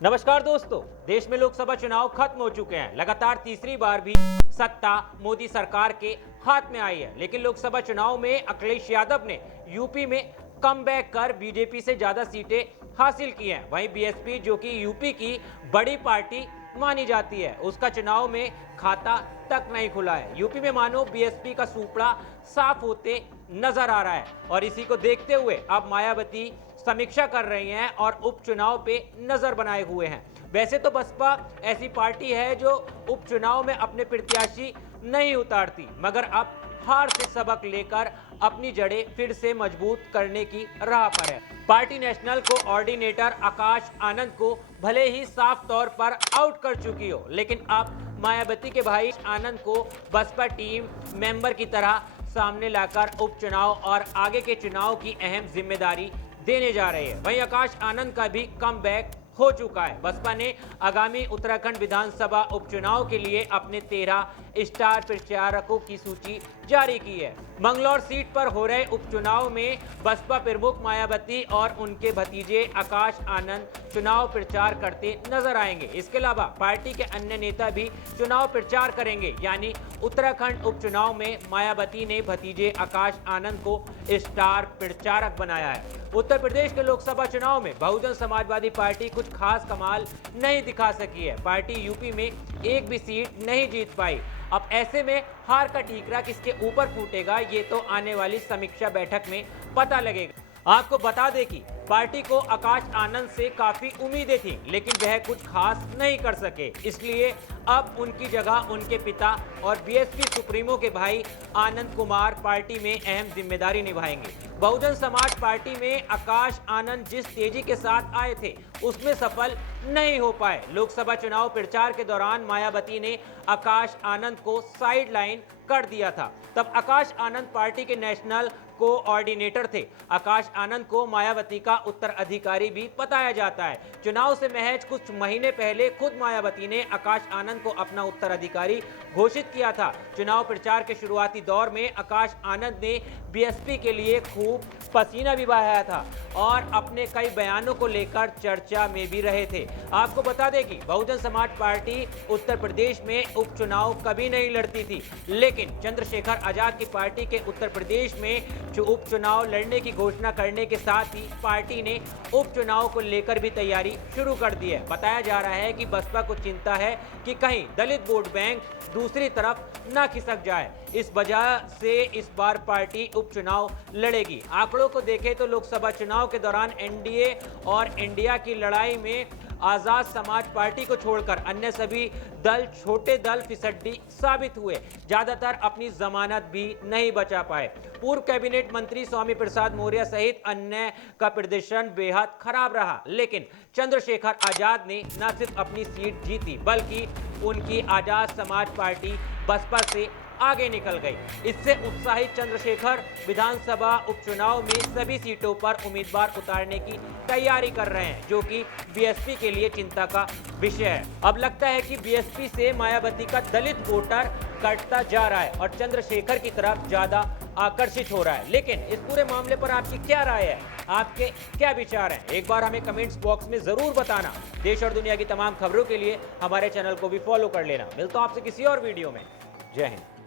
नमस्कार दोस्तों, देश में लोकसभा चुनाव खत्म हो चुके हैं। लगातार तीसरी बार भी सत्ता मोदी सरकार के हाथ में आई है, लेकिन लोकसभा चुनाव में अखिलेश यादव ने यूपी में कमबैक कर बीजेपी से ज्यादा सीटें हासिल की हैं। वहीं बीएसपी, जो कि यूपी की बड़ी पार्टी मानी जाती है, उसका चुनाव में खाता तक नहीं खुला है। यूपी में मानो बीएसपी का सूपड़ा साफ होते नजर आ रहा है और इसी को देखते हुए अब मायावती समीक्षा कर रही हैं और उपचुनाव पे नजर बनाए हुए हैं। वैसे तो बसपा ऐसी पार्टी है जो उपचुनाव में अपने प्रत्याशी नहीं उतारती, मगर अब हार से सबक लेकर अपनी जड़ें फिर से मजबूत करने की राह पर है। Party national coordinator Akash Anand को भले ही साफ तौर पर आउट कर चुकी हो, लेकिन अब मायावती के भाई आनंद को बसपा टीम मेंबर की तरह सामने लाकर उपचुनाव और आगे के चुनाव की अहम जिम्मेदारी देने जा रहे हैं। वहीं आकाश आनंद का भी कमबैक हो चुका है। बसपा ने आगामी उत्तराखंड विधानसभा उपचुनाव के लिए अपने 13 स्टार प्रचारकों की सूची जारी की है। मंगलौर सीट पर हो रहे उपचुनाव में बसपा प्रमुख मायावती और उनके भतीजे आकाश आनंद चुनाव प्रचार करते नजर आएंगे। इसके अलावा पार्टी के अन्य नेता भी चुनाव प्रचार करेंगे। यानी उत्तराखंड उपचुनाव में मायावती ने भतीजे आकाश आनंद को स्टार प्रचारक बनाया है। उत्तर प्रदेश के लोकसभा चुनाव में बहुजन समाजवादी पार्टी कुछ खास कमाल नहीं दिखा सकी है। पार्टी यूपी में एक भी सीट नहीं जीत पाई। अब ऐसे में हार का ठीकरा किसके ऊपर फूटेगा, ये तो आने वाली समीक्षा बैठक में पता लगेगा। आपको बता दें कि पार्टी को आकाश आनंद से काफी उम्मीदें थी, लेकिन वह कुछ खास नहीं कर सके। इसलिए अब उनकी जगह उनके पिता और बीएसपी सुप्रीमो के भाई आनंद कुमार पार्टी में अहम जिम्मेदारी निभाएंगे। बहुजन समाज पार्टी में आकाश आनंद जिस तेजी के साथ आए थे, उसमें सफल नहीं हो पाए। लोकसभा चुनाव प्रचार के दौरान मायावती ने आकाश आनंद को साइड लाइन कर दिया था। तब आकाश आनंद पार्टी के नेशनल कोऑर्डिनेटर थे। आकाश आनंद को मायावती का उत्तराधिकारी भी बताया जाता है। चुनाव से महज कुछ महीने पहले खुद मायावती ने आकाश आनंद को अपना उत्तराधिकारी घोषित किया था। चुनाव प्रचार के शुरुआती दौर में आकाश आनंद ने बीएसपी के लिए खूब पसीना भी बहाया था और अपने कई बयानों को लेकर चर्चा में भी रहे थे। आपको बता दें कि बहुजन समाज पार्टी उत्तर प्रदेश में उपचुनाव कभी नहीं लड़ती थी, लेकिन चंद्रशेखर आजाद की पार्टी के उत्तर प्रदेश में जो उपचुनाव लड़ने की घोषणा करने के साथ ही पार्टी ने उपचुनाव को लेकर भी तैयारी शुरू कर दी है। बताया जा रहा है कि बसपा को चिंता है कि कहीं दलित वोट बैंक दूसरी तरफ न खिसक जाए। इस वजह से इस बार पार्टी उपचुनाव लड़ेगी। आंकड़ों को देखें तो लोकसभा चुनाव के दौरान एनडीए और इंडिया की लड़ाई में आजाद समाज पार्टी को छोड़कर अन्य सभी दल छोटे दल फिसड्डी साबित हुए। ज्यादातर अपनी जमानत भी नहीं बचा पाए। पूर्व कैबिनेट मंत्री स्वामी प्रसाद मौर्य सहित अन्य का प्रदर्शन बेहद खराब रहा, लेकिन चंद्रशेखर आजाद ने न सिर्फ अपनी सीट जीती, बल्कि उनकी आजाद समाज पार्टी बसपा से आगे निकल गई। इससे उत्साहित चंद्रशेखर विधानसभा उपचुनाव में सभी सीटों पर उम्मीदवार उतारने की तैयारी कर रहे हैं, जो कि बीएसपी के लिए चिंता का विषय है। अब लगता है कि बीएसपी से मायावती का दलित वोटर कटता जा रहा है और चंद्रशेखर की तरफ ज्यादा आकर्षित हो रहा है। लेकिन इस पूरे मामले पर आपकी क्या राय है, आपके क्या विचार हैं? एक बार हमें कमेंट्स बॉक्स में जरूर बताना। देश और दुनिया की तमाम खबरों के लिए हमारे चैनल को भी फॉलो कर लेना। मिलता हूं आपसे किसी और वीडियो में। जय हिंद।